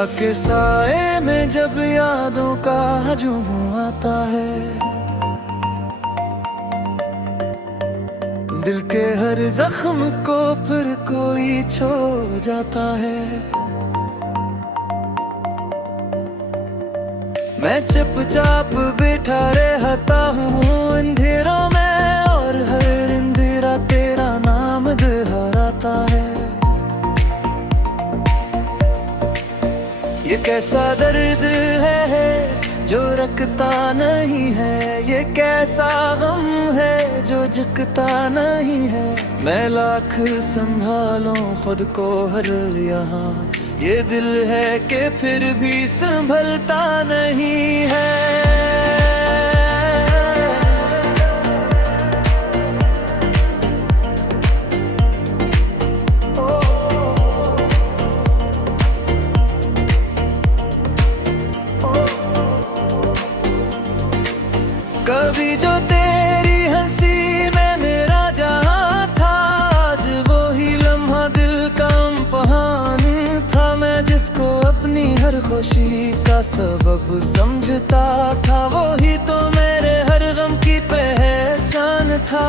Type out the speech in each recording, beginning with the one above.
के साए में जब यादों का हजूम आता है, दिल के हर जख्म को फिर कोई छो जाता है। मैं चुपचाप बैठा रहता हूँ अंधेरों में, और हर अंधेरा तेरा नाम दोहराता है। ये कैसा दर्द है जो रखता नहीं है, ये कैसा गम है जो झुकता नहीं है। मैं लाख संभालूं खुद को हर यहाँ, ये दिल है कि फिर भी संभलता नहीं है। कभी जो तेरी हंसी में मेरा जहां था, आज वो ही लम्हा दिल का इम्तिहान था। मैं जिसको अपनी हर खुशी का सबब समझता था, वो ही तो मेरे हर गम की पहचान था।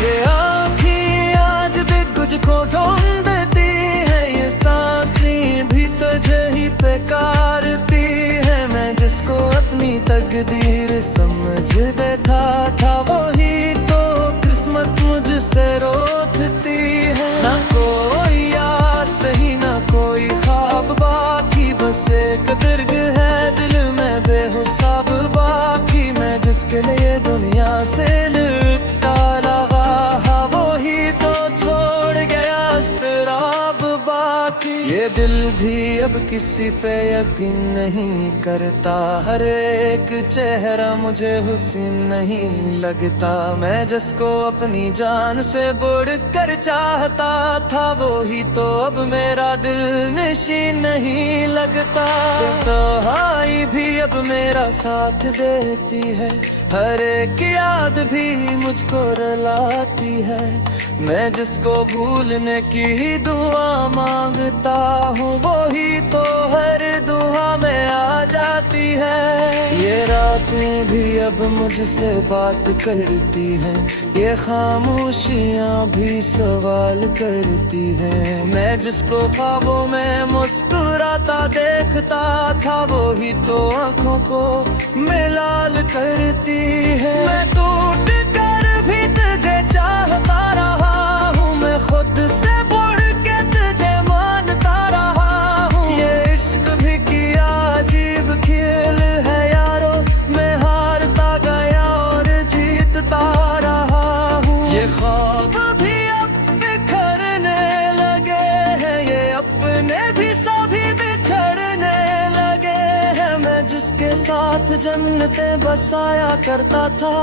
ये आँखें आज भी तुझको ढूंढती है, ये सांसें भी तुझे ही पुकारती है। मैं जिसको अपनी तकदीर समझ बैठा था, वही तो किस्मत मुझसे रोकती है। ना कोई आस रही ना कोई ख्वाब बाकी, बस एक दर्द है दिल में बेहिसाब बाकी। मैं जिसके लिए दुनिया से लुटा रहा, वही तो छोड़ गया इस्तिराब बाकी। ये दिल भी अब किसी पे यकीन नहीं करता, हर एक चेहरा मुझे हुस्न नहीं लगता। मैं जिसको अपनी जान से बढ़कर चाहता था, वो ही तो अब मेरा दिल नशीं नहीं लगता। तन्हाई भी अब मेरा साथ देती है, हर एक याद भी मुझको रुलाती है। मैं जिसको भूलने की दुआ मांगता हूँ, वो ही तो हर दुआ में आ जाती है। ये रातें भी अब मुझसे बात करती हैं, ये खामोशियाँ भी सवाल करती हैं। मैं जिसको ख्वाबों में मुस्कुराता देखता था, वो ही तो आँखों को मिलाल करती है। मैं टूट कर भी तुझे चाहता रहा हूँ, मैं खुद से बढ़ के तुझे मानता रहा हूँ। ये इश्क भी किया अजीब खेल है यारो, मैं हारता गया और जीतता रहा हूँ। ये ख्वाब भी अब बिखरने लगे हैं, ये अपने भी सभी बिछड़ने लगे हैं। मैं जिसके साथ जन्नतें बसाया करता था,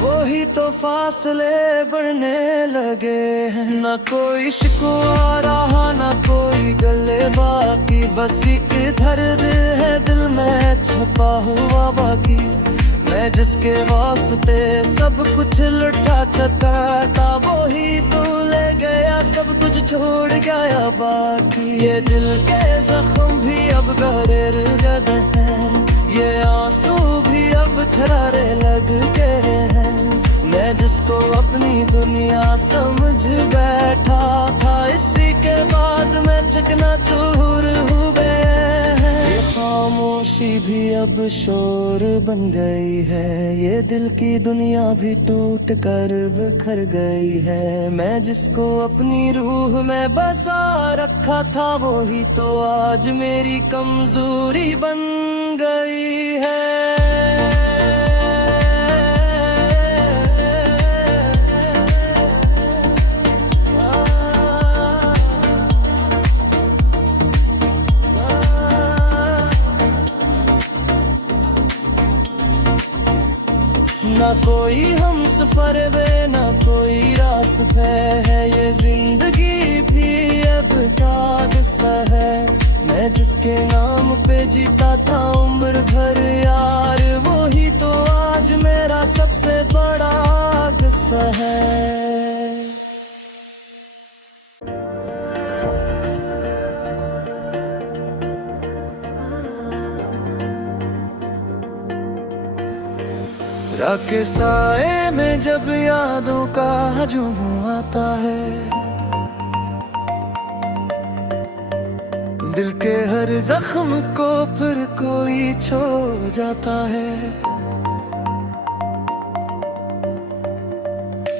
वही तो फासले बढ़ने लगे हैं। ना कोई शिकवा रहा ना कोई गले बाकी, बस एक दर्द है दिल में छुपा हुआ बाकी। मैं जिसके वास्ते सब कुछ लुटा चुका, वही तो ले गया सब कुछ छोड़ गया बाकी। ये दिल के जख्म भी अब गहरे गए हैं, ये आंसू भी अब छरारे लग गए हैं। मैं जिसको अपनी दुनिया समझ बैठा था, इसी के बाद मैं चकनाचूर हुए हैं। ये खामोशी भी अब शोर बन गई है, ये दिल की दुनिया भी टूट कर बिखर गई है। मैं जिसको अपनी रूह में बसा रखा था, वो ही तो आज मेरी कमजोरी बन गई है। ना कोई हम सफर वे ना कोई रास्ते है, ये जिंदगी भी अब कागज़ है। मैं जिसके नाम पे जीता था उम्र भर यार, वो ही तो आज मेरा सबसे बड़ा गुस्सा है। या के साए में जब यादों का हजूम आता है, दिल के हर जख्म को फिर कोई छू जाता है।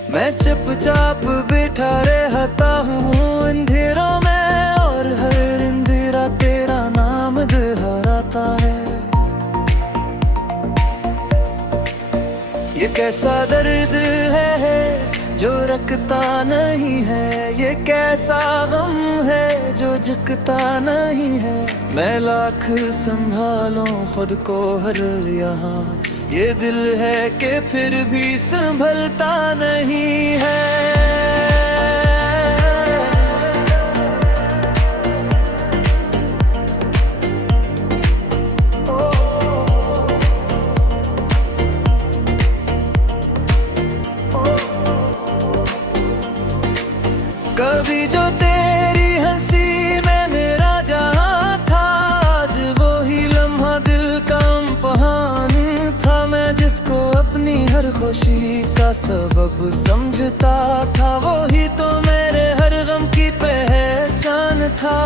मैं चुपचाप बैठा रहता हूँ अंधेरों में, और हर अंधेरा तेरा नाम दोहराता है। ये कैसा दर्द है जो रखता नहीं है, ये कैसा गम है जो झुकता नहीं है। मैं लाख संभालूं खुद को हर यहाँ, ये दिल है कि फिर भी संभलता नहीं है। कभी जो तेरी हंसी में मेरा जहां था, आज वही लम्हा दिल का इम्तिहान था। मैं जिसको अपनी हर खुशी का सबब समझता था, वही तो मेरे हर गम की पहचान था।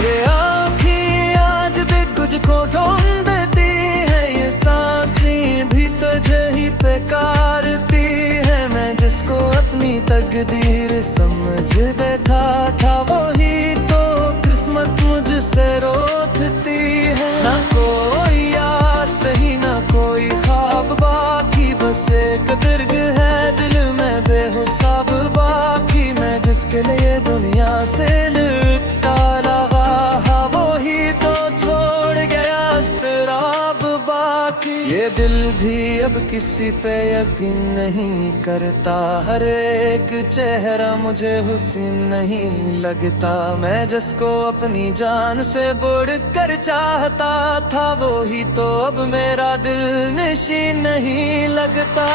ये आँखें आज भी तुझको ढूंढती है, ये सांसें भी तुझे ही पुकारती है। मैं जिसको अपनी तकदीर समझ बैठा था, वही तो किस्मत मुझसे रोकती है। ना कोई आस रही ना कोई ख्वाब बाकी, बस एक दर्द है दिल में बेहिसाब बाकी। मैं जिसके लिए दुनिया से लुटा रहा, वही तो छोड़ गया इस्तिराब बाकी। ये दिल भी अब किसी पे यकीन नहीं करता, हर एक चेहरा मुझे हुस्न नहीं लगता। मैं जिसको अपनी जान से बढ़कर चाहता था, वही तो अब मेरा दिल नशीन नहीं लगता।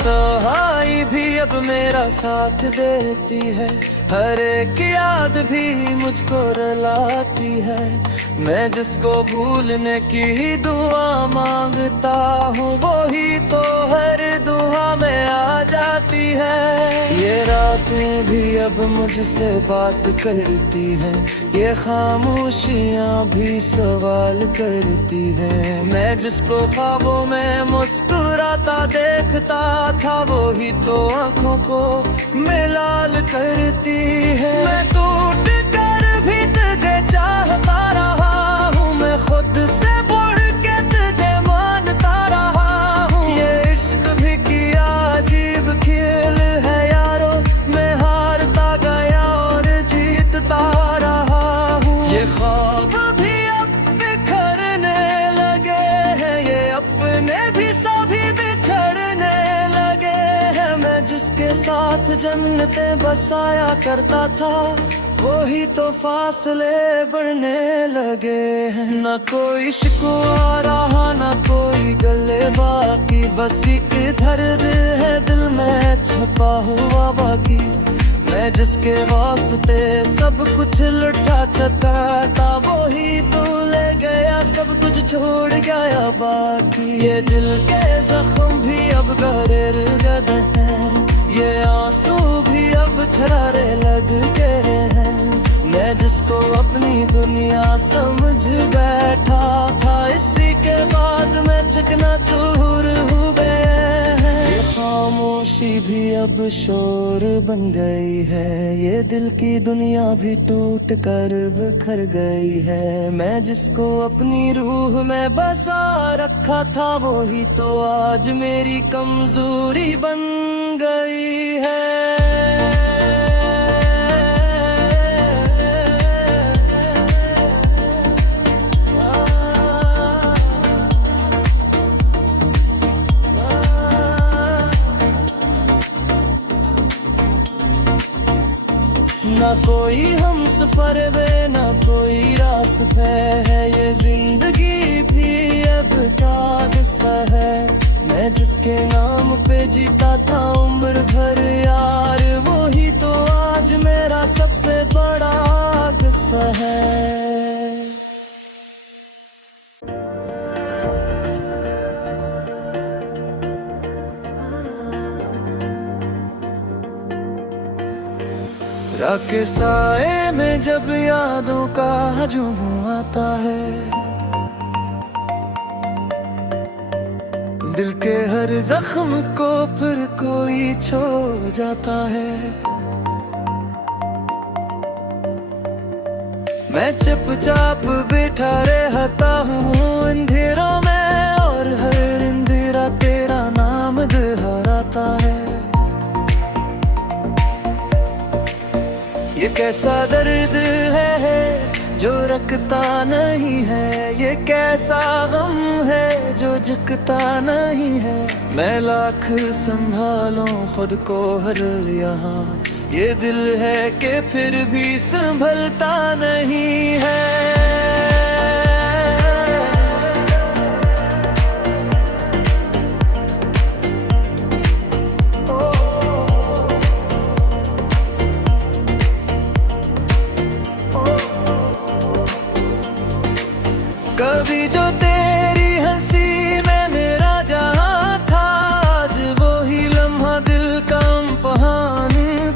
तन्हाई भी अब मेरा साथ देती है, हर एक याद भी मुझको रुलाती है। मैं जिसको भूलने की दुआ मांगता हूँ, वही तो हर दुआ में आ जाती है। ये रातें भी अब मुझसे बात करती हैं, ये खामोशियाँ भी सवाल करती हैं। मैं जिसको ख्वाबों में मुस्कुराता देखता था, वही तो आँखों को मिलाल करती है। मैं टूट कर भी तुझे चाहता रहा हूँ, मैं खुद से बढ़ के तुझे मानता रहा हूँ। ये इश्क भी किया अजीब खेल है यारो, मैं हारता गया और जीतता रहा हूँ। ये ख्वाब भी अब बिखरने लगे हैं, ये अपने भी सभी बिछड़ने लगे हैं। मैं जिसके साथ जन्नतें बसाया करता था, वही तो फासले बढ़ने लगे हैं। ना कोई शिकवा रहा ना कोई गले बाकी, बस एक दर्द है दिल में छुपा हुआ बाकी। मैं जिसके वास्ते सब कुछ लुटा चुका, वही तो ले गया सब कुछ छोड़ गया बाकी। ये दिल के जख्म भी अब गहरे गए हैं, ये आंसू भी अब छरारे लग गए हैं। मैं जिसको अपनी दुनिया समझ बैठा था, इसी के बाद मैं चकनाचूर हुए हैं। ये खामोशी भी अब शोर बन गई है, ये दिल की दुनिया भी टूट कर बिखर गई है। मैं जिसको अपनी रूह में बसा रखा था, वही तो आज मेरी कमजोरी बन गई है। ना कोई हम सफर में ना कोई रास्ते है, ये जिंदगी भी अब का किस्सा है। मैं जिसके नाम पे जीता था उम्र भर यार, वही तो आज मेरा सबसे बड़ा गुस्सा है। रात के साए में जब यादों का हजूम आता है, दिल के हर जख्म को फिर कोई छू जाता है। मैं चुपचाप बैठा रहता हूँ अंधेरों में, और हर अंधेरा तेरा नाम दोहराता है। ये कैसा दर्द है जो रखता नहीं है, ये कैसा गम है जो झुकता नहीं है। मैं लाख संभालूं खुद को हर यहाँ, ये दिल है कि फिर भी संभलता नहीं है। कभी जो तेरी हंसी में मेरा जहां था, आज वो ही लम्हा दिल का इम्तिहान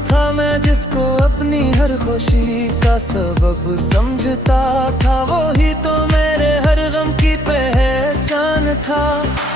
था। मैं जिसको अपनी हर खुशी का सबब समझता था, वो ही तो मेरे हर गम की पहचान था।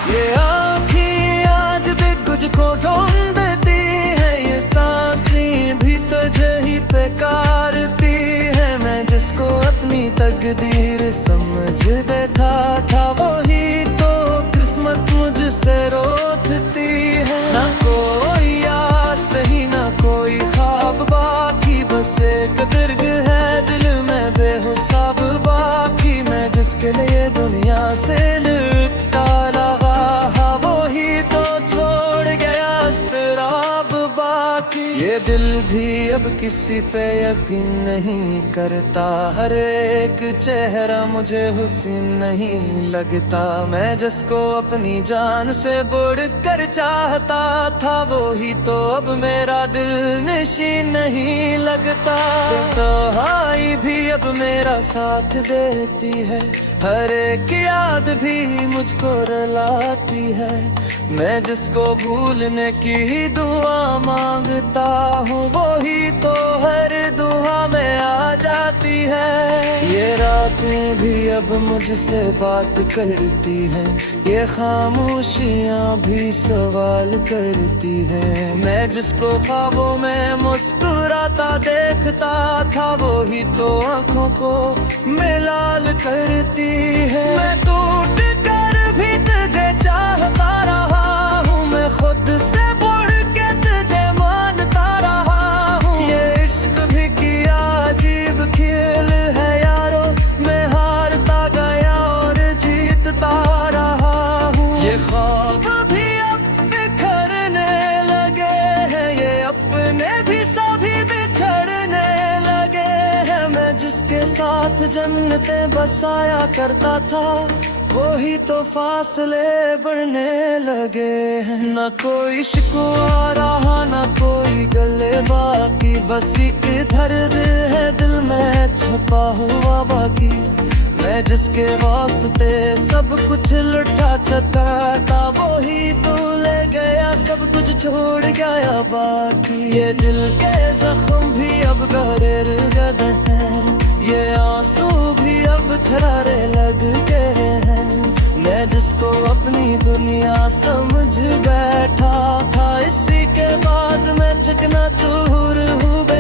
ये आँखें आज भी तुझको ढूंढती है, ये सांसें भी तुझे ही पुकारती है। मैं जिसको अपनी तकदीर समझ बैठा था, वो ही तो किस्मत मुझसे रोकती है। ना कोई आस रही ना कोई ख्वाब बाकी, बस एक दर्द है दिल में बेहिसाब बाकी। मैं जिसके लिए दुनिया से लुटा लगा, वो ही तो छोड़ गया इस्तराब बाकी। ये दिल भी अब किसी पे यकीन नहीं करता, हर एक चेहरा मुझे हुस्न नहीं लगता। मैं जिसको अपनी जान से बढ़कर चाहता था, वो ही तो अब मेरा दिल नशीं नहीं लगता। तन्हाई भी अब मेरा साथ देती है, हर एक याद भी मुझको रुलाती है। मैं जिसको भूलने की दुआ मांगता हूँ, वो ही तो हर दुआ में आ जाती है। ये रातें भी अब मुझसे बात करती हैं, ये खामोशियाँ भी सवाल करती हैं। मैं जिसको ख्वाबों में मुस्कुराता देखता था, वो ही तो आँखों को मिलाल करती है। मैं टूट कर भी तुझे चाहता रहा हूँ, मैं खुद से बढ़ के तुझे मानता रहा हूँ। ये इश्क भी किया अजीब खेल है यारो, मैं हारता गया और जीतता रहा हूँ। ये ख्वाब भी अब बिखरने लगे हैं, ये अपने भी सभी बिछड़ने लगे हैं। मैं जिसके साथ जन्नतें बसाया करता था, वो ही तो फासले बढ़ने लगे हैं। ना कोई शिकवा रहा ना कोई गले बाकी, बस एक दर्द है दिल में छुपा हुआ बाकी। मैं जिसके वास्ते सब कुछ लुटा चुका, वो ही तो ले गया सब कुछ छोड़ गया बाकी। ये दिल के जख्म भी अब गहरे गए हैं, ये आंसू भी अब छरारे लग गए हैं। मैं जिसको अपनी दुनिया समझ बैठा था, इसी के बाद मैं चकनाचूर हुए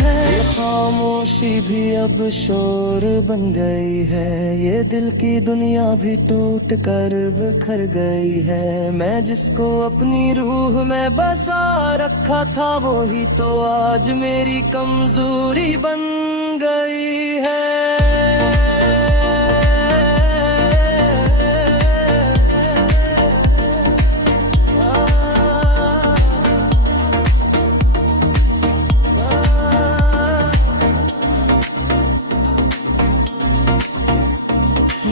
हैं। ये खामोशी भी अब शोर बन गई है, ये दिल की दुनिया भी टूट कर बिखर गई है। मैं जिसको अपनी रूह में बसा रखा था, वो ही तो आज मेरी कमजोरी बन गई है।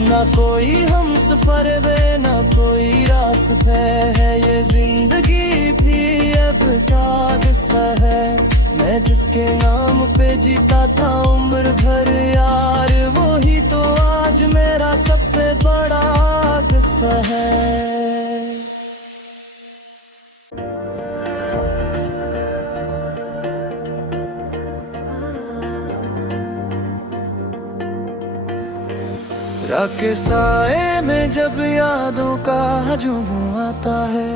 ना कोई हम सफर में ना कोई रास्ते है, ये जिंदगी भी अब का किस्सा है। मैं जिसके नाम पे जीता था उम्र भर यार, वो ही तो आज मेरा सबसे बड़ा गुस्सा है। जाके साए में जब यादों का हजूम आता है,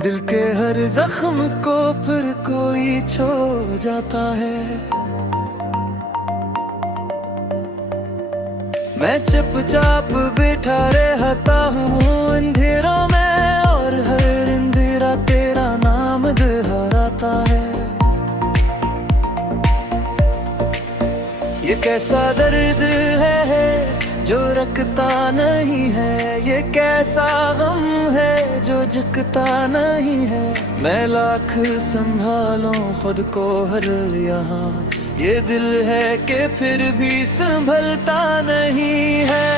दिल के हर जख्म को फिर कोई छो जाता है। मैं चुपचाप बैठा रहता हूँ अंधेरों में, और हर अंधेरा तेरा नाम दोहराता है। ये कैसा दर्द है जो रखता नहीं है, ये कैसा गम है जो झुकता नहीं है। मैं लाख संभालूं खुद को हर यहाँ, ये दिल है कि फिर भी संभलता नहीं है।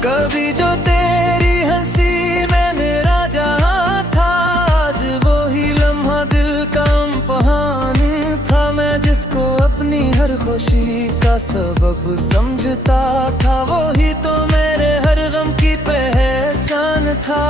कभी जो तेरी हंसी में मेरा जहां था, आज वो ही लम्हा दिल का इम्तिहान था। मैं जिसको अपनी हर खुशी का सबब समझता था, वो ही तो मेरे हर गम की पहचान था।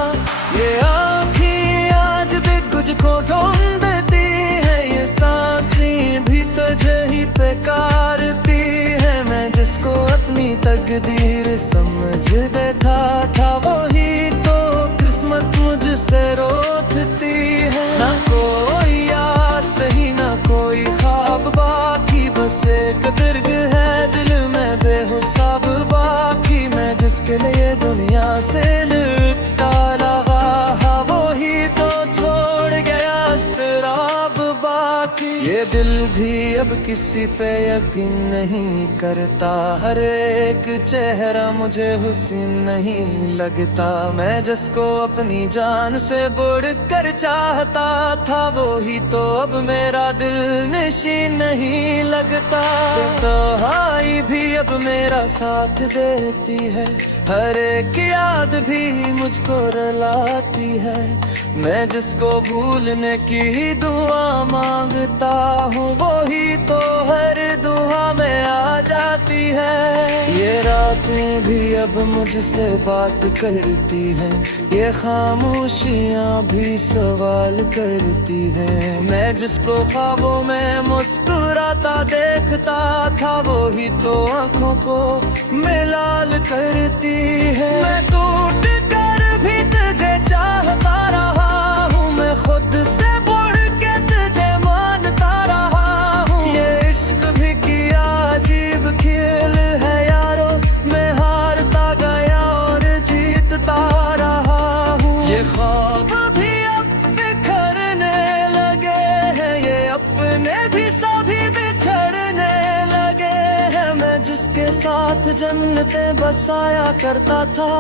ये आँखें आज भी तुझको ढूंढ देती है, ये सांसें भी तुझे ही पुकारती है। मैं जिसको अपनी तकदीर समझ बैठा था, वो ही तो किस्मत मुझसे रोकती है। ना कोई आस रही ना कोई ख्वाब बाकी, बस एक दर्द है दिल में बेहिसाब बाकी। मैं जिसके लिए दुनिया से लुटा लगा, वो ही तो छोड़ गया इज़्तिराब बाकी। ये दिल भी अब किसी पे यकीन नहीं करता, हर एक चेहरा मुझे हुस्न नहीं लगता। मैं जिसको अपनी जान से बढ़कर चाहता था, वो ही तो अब मेरा दिल नशीं नहीं लगता। तन्हाई भी अब मेरा साथ देती है, हर एक याद भी मुझको रुलाती है। मैं जिसको भूलने की दुआ मांगता हूँ, वो ही तो हर दुआ में आ जाती है। ये रातें भी अब मुझसे बात करती हैं, ये खामोशियाँ भी सवाल करती हैं। मैं जिसको ख्वाबों में मुस्कुराता देखता था, वो ही तो आँखों को मिलाल करती है। मैं टूट कर भी तुझे चाहता रहा हूँ, मैं खुद से बढ़ के तुझे मानता रहा हूँ। ये इश्क भी किया अजीब खेल है यारो, मैं हारता गया और जीतता रहा हूँ। ये ख्वाब भी अब बिखरने लगे हैं, ये अपने भी सभी बिछड़ने लगे हैं। मैं जिसके साथ जन्नतें बसाया करता था,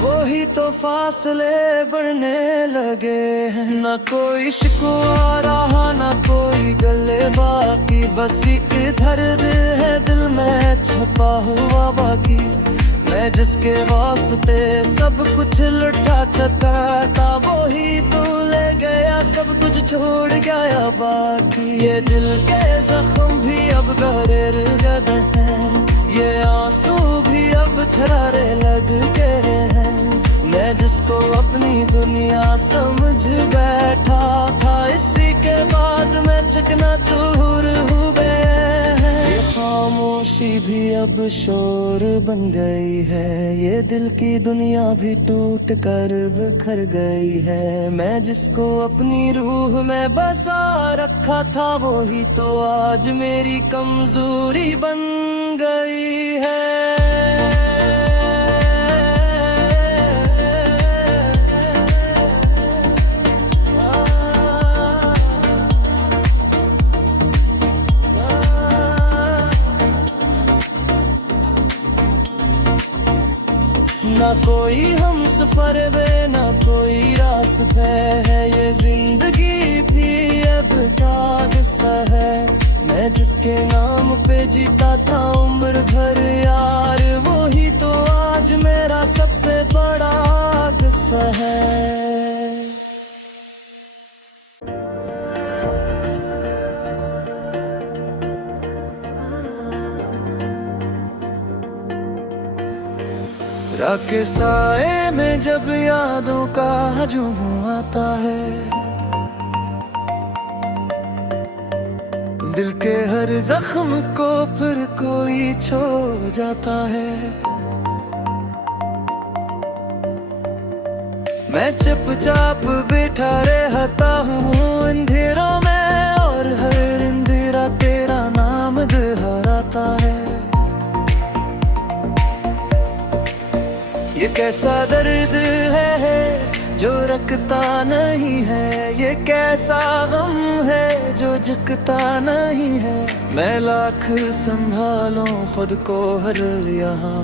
वो ही तो फासले बढ़ने लगे हैं। ना कोई शिकवा रहा ना कोई गले बाकी, बस एक दर्द है दिल में छुपा हुआ बाकी। मैं जिसके वास्ते सब कुछ लुटा चुका, वो ही तो ले गया सब कुछ छोड़ गया बाकी। ये दिल के जख्म भी अब गहरे गए हैं, ये आंसू भी अब छरारे लग गए हैं। मैं जिसको अपनी दुनिया समझ बैठा था, इसी के बाद मैं चकनाचूर हुए हैं। ये खामोशी भी अब शोर बन गई है, ये दिल की दुनिया भी टूट कर बिखर गई है। मैं जिसको अपनी रूह में बसा रखा था, वो ही तो आज मेरी कमजोरी बन गई है। ना कोई हम सफर में ना कोई रास्ते है, ये जिंदगी भी अब का सा है। मैं जिसके नाम पे जीता था उम्र भर यार, वो ही तो आज मेरा सबसे बड़ा गुस्सा है। के साए में जब यादों का हजूम आता है, दिल के हर जख्म को फिर कोई छो जाता है। मैं चुपचाप बैठा रहता हूँ अंधेरों में, और हर अंधेरा तेरा नाम दोहराता है। ये कैसा दर्द है जो रखता नहीं है, ये कैसा गम है जो झुकता नहीं है। मैं लाख संभालूं खुद को हर यहाँ,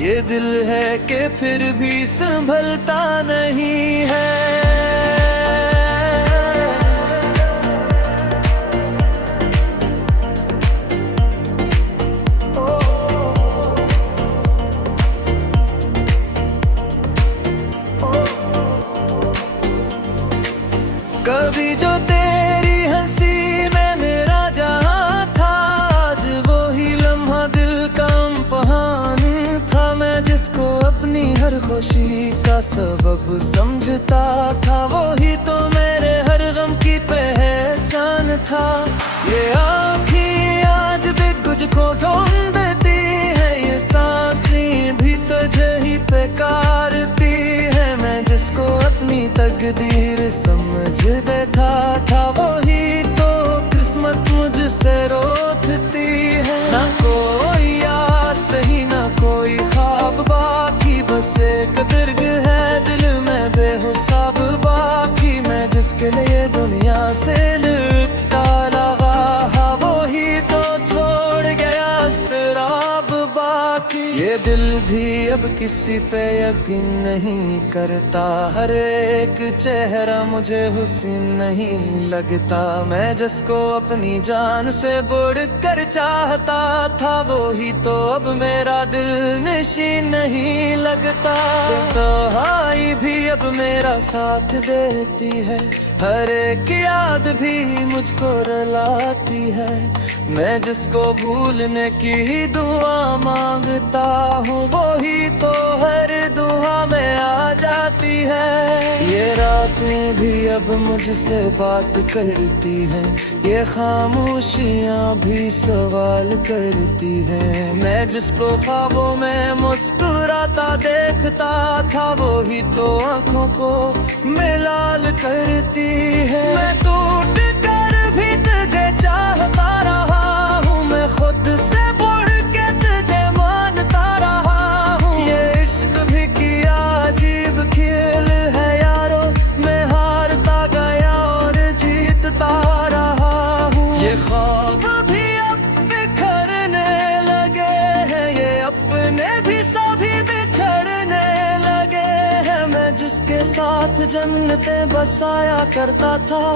ये दिल है कि फिर भी संभलता नहीं है। कभी जो तेरी हंसी में मेरा जहां था, आज वो ही लम्हा दिल का इम्तिहान था। मैं जिसको अपनी हर खुशी का सबब समझता था, वो ही तो मेरे हर गम की पहचान था। ये आँखें आज भी तुझको ढूंढती है, ये सांसें भी तुझे ही पुकारती है। मैं जिसको अपनी तकदीर समझ बैठा था, वही तो किस्मत मुझसे रोकती है। ना कोई आस रही ना कोई ख्वाब बाकी, बस एक दर्द है दिल में बेहिसाब बाकी। मैं जिसके लिए दुनिया से लुटा लगा, वही तो छोड़ गया इस्तराब बाकी। ये दिल भी अब किसी पे यकीन नहीं करता, हर एक चेहरा मुझे हुस्न नहीं लगता। मैं जिसको अपनी जान से बढ़कर चाहता था, वो ही तो अब मेरा दिल नशीं नहीं लगता। तन्हाई भी अब मेरा साथ देती है, हर एक याद भी मुझको रुलाती है। मैं जिसको भूलने की दुआ मांगता हूँ, वो ही तो हर दुआ में आ जाती है। ये रातें भी अब मुझसे बात करती हैं, ये खामोशियाँ भी सवाल करती हैं। मैं जिसको ख्वाबों में मुस्कुराता देखता था, वो ही तो आँखों को मिलाल करती है। मैं टूट कर भी तुझे चाहता रहा हूँ, मैं खुद से बढ़ के तुझे मानता रहा हूँ। ये इश्क भी किया अजीब खेल है यारो, मैं हारता गया और जीतता रहा हूँ। ये ख्वाब भी अब बिखरने लगे हैं, ये अपने भी सभी बिछड़ने लगे हैं। मैं जिसके साथ जन्नतें बसाया करता था,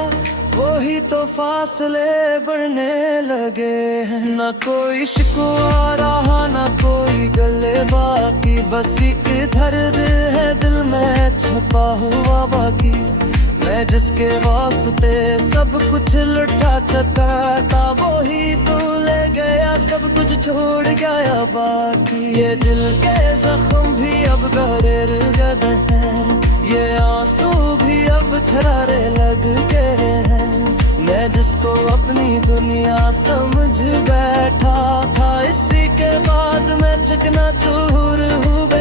वही तो फासले बढ़ने लगे हैं। ना कोई शिकवा रहा ना कोई गले बाकी, बस एक दर्द है दिल में छुपा हुआ बाकी। मैं जिसके वास्ते सब कुछ लुटा चुका, वही तो ले गया सब कुछ छोड़ गया बाकी। ये दिल के जख्म भी अब गहरे गए हैं, ये आंसू भी अब छरारे लग गए हैं। मैं जिसको अपनी दुनिया समझ बैठा था, इसी के बाद मैं चकनाचूर हुए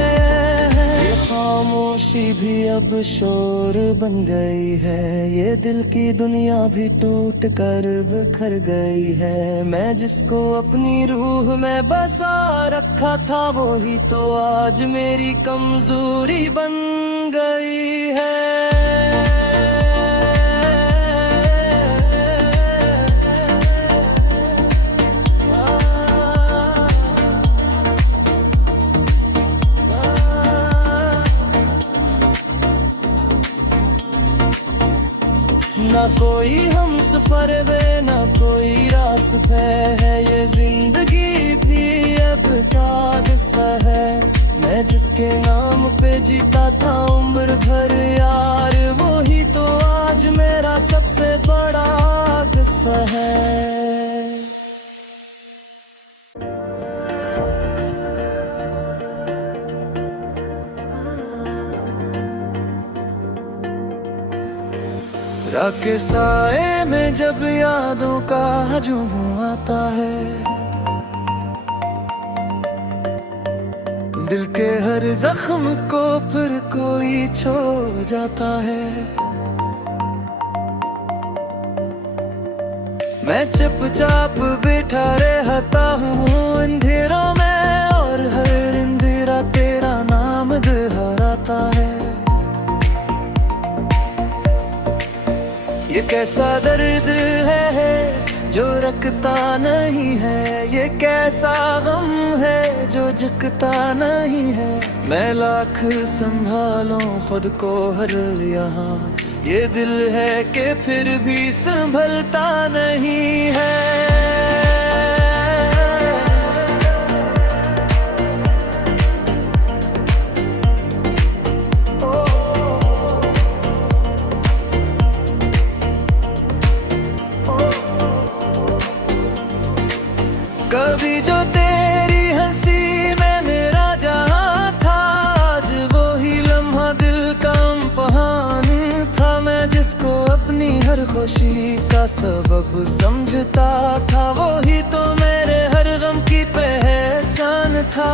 हैं। ये खामोशी भी अब शोर बन गई है, ये दिल की दुनिया भी टूट कर बिखर गई है। मैं जिसको अपनी रूह में बसा रखा था, वो ही तो आज मेरी कमजोरी बन गई है। ना कोई हम सफर वे ना कोई रास्ते है, ये जिंदगी भी अब किस्सा है। मैं जिसके नाम पे जीता था उम्र भर यार, वो ही तो आज मेरा सबसे बड़ा गुस्सा है। रात के साए में जब यादों का हजूम आता है, दिल के हर जख्म को फिर कोई छू जाता है। मैं चुपचाप बैठा रहता हूँ अंधेरों में, और हर अंधेरा तेरा नाम दोहराता है। ये कैसा दर्द है जो रखता नहीं है, ये कैसा गम है जो झुकता नहीं है। मैं लाख संभालूं खुद को हर यहाँ, ये दिल है कि फिर भी संभलता नहीं है। कभी जो तेरी हंसी में मेरा जहां था, आज वही लम्हा दिल का इम्तिहान था। मैं जिसको अपनी हर खुशी का सबब समझता था, वही तो मेरे हर गम की पहचान था।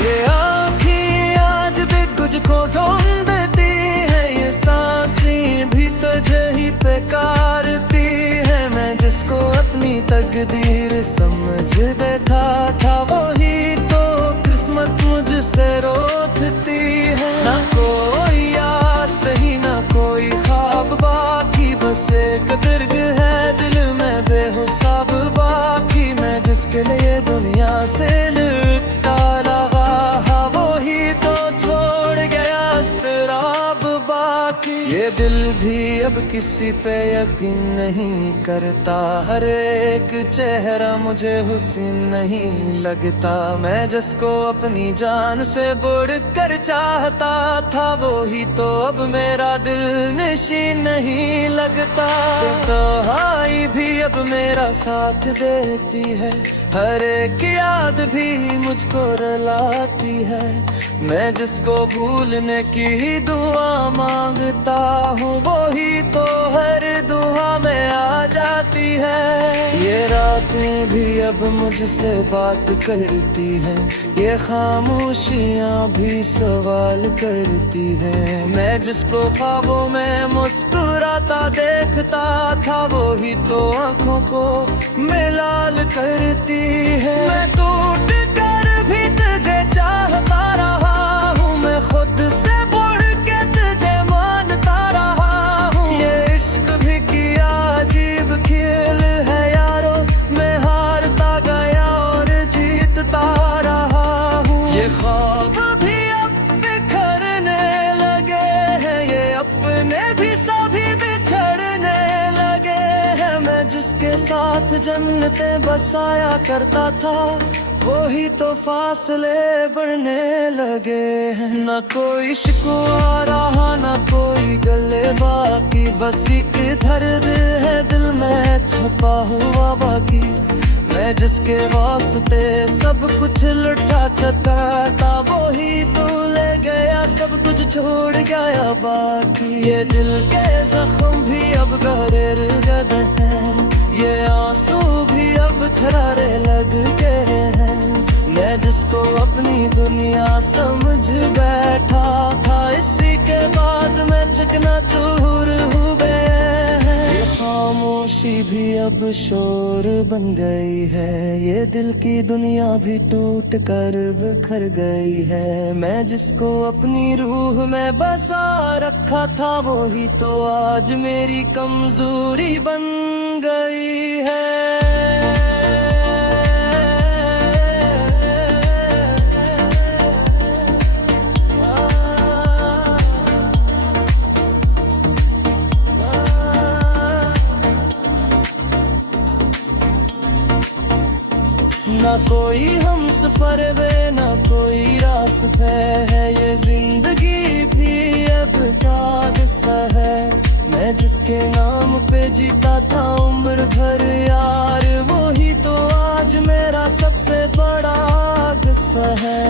ये आँखें आज भी तुझको ढूंढती है, ये सांसें भी तुझे ही पुकारती है। मैं जिसको अपनी तकदीर समझ बैठा था, वही तो किस्मत मुझसे रोकती है। ना कोई आस रही ना कोई ख्वाब बाकी, बस एक दर्द है दिल में बेहिसाब बाकी। मैं जिसके लिए दुनिया से लुटा रहा, वही तो छोड़ गया इस्तराब बाकी। ये दिल भी अब किसी पे यकीन नहीं करता, हर एक चेहरा मुझे हुस्न नहीं लगता। मैं जिसको अपनी जान से बढ़कर चाहता था, वही तो अब मेरा दिल नशीं नहीं लगता। तन्हाई भी अब मेरा साथ देती है, हर एक याद भी मुझको रुलाती है। मैं जिसको भूलने की दुआ मांगता हूँ, वही तो हर दुआ में आ जाती है। ये रातें भी अब मुझसे बात करती हैं, ये खामोशियाँ भी सवाल करती हैं। मैं जिसको ख्वाबों में मुस्कुराता देखता था, वही तो आँखों को मिलाल करती है। मैं टूट कर भी तुझे चाहता रहा हूँ, मैं खुद से बढ़ के तुझे मानता रहा हूँ। ये इश्क भी किया अजीब खेल है यारो, मैं हारता गया और जीतता रहा हूँ। ये ख्वाब भी अब बिखरने लगे हैं, ये अपने भी सभी बिछड़ने लगे हैं। मैं जिसके साथ जन्नतें बसाया करता था, वही तो फासले बढ़ने लगे हैं। ना कोई शिकवा रहा ना कोई गले बाकी, बस एक दर्द है दिल में छुपा हुआ बाकी। मैं जिसके वास्ते सब कुछ लुटा चुका, वही तो ले गया सब कुछ छोड़ गया बाकी। ये दिल के जख्म भी अब गहरे गए हैं, ये आंसू भी अब छरारे लग गए हैं। मैं जिसको अपनी दुनिया समझ बैठा था, इसी के बाद मैं चकनाचूर हुए हैं। ये खामोशी भी अब शोर बन गई है, ये दिल की दुनिया भी टूट कर बिखर गई है। मैं जिसको अपनी रूह में बसा रखा था, वही तो आज मेरी कमजोरी बन गई है। ना कोई हम सफर वे ना कोई रास्ते है, ये जिंदगी भी अब किस्सा है। मैं जिसके नाम पे जीता था उम्र भर यार, वही तो आज मेरा सबसे बड़ा गुस्सा है।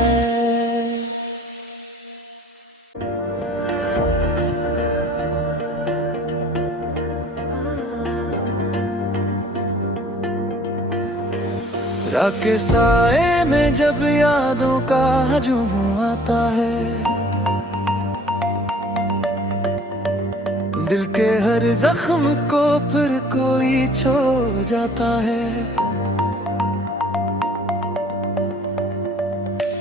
रात के साए में जब यादों का हजूम आता है, दिल के हर जख्म को फिर कोई छू जाता है।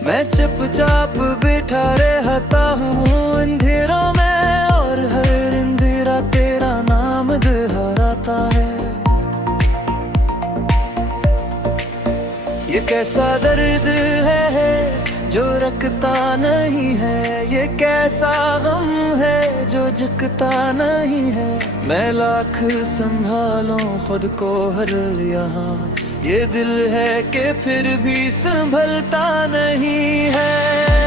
मैं चुपचाप बैठा रहता हूँ अंधेरों में, और हर अंधेरा तेरा नाम दोहराता है। ये कैसा दर्द है जो रखता नहीं है, ये कैसा गम है जो झुकता नहीं है। मैं लाख संभालूं खुद को हर यहाँ, ये दिल है कि फिर भी संभलता नहीं है।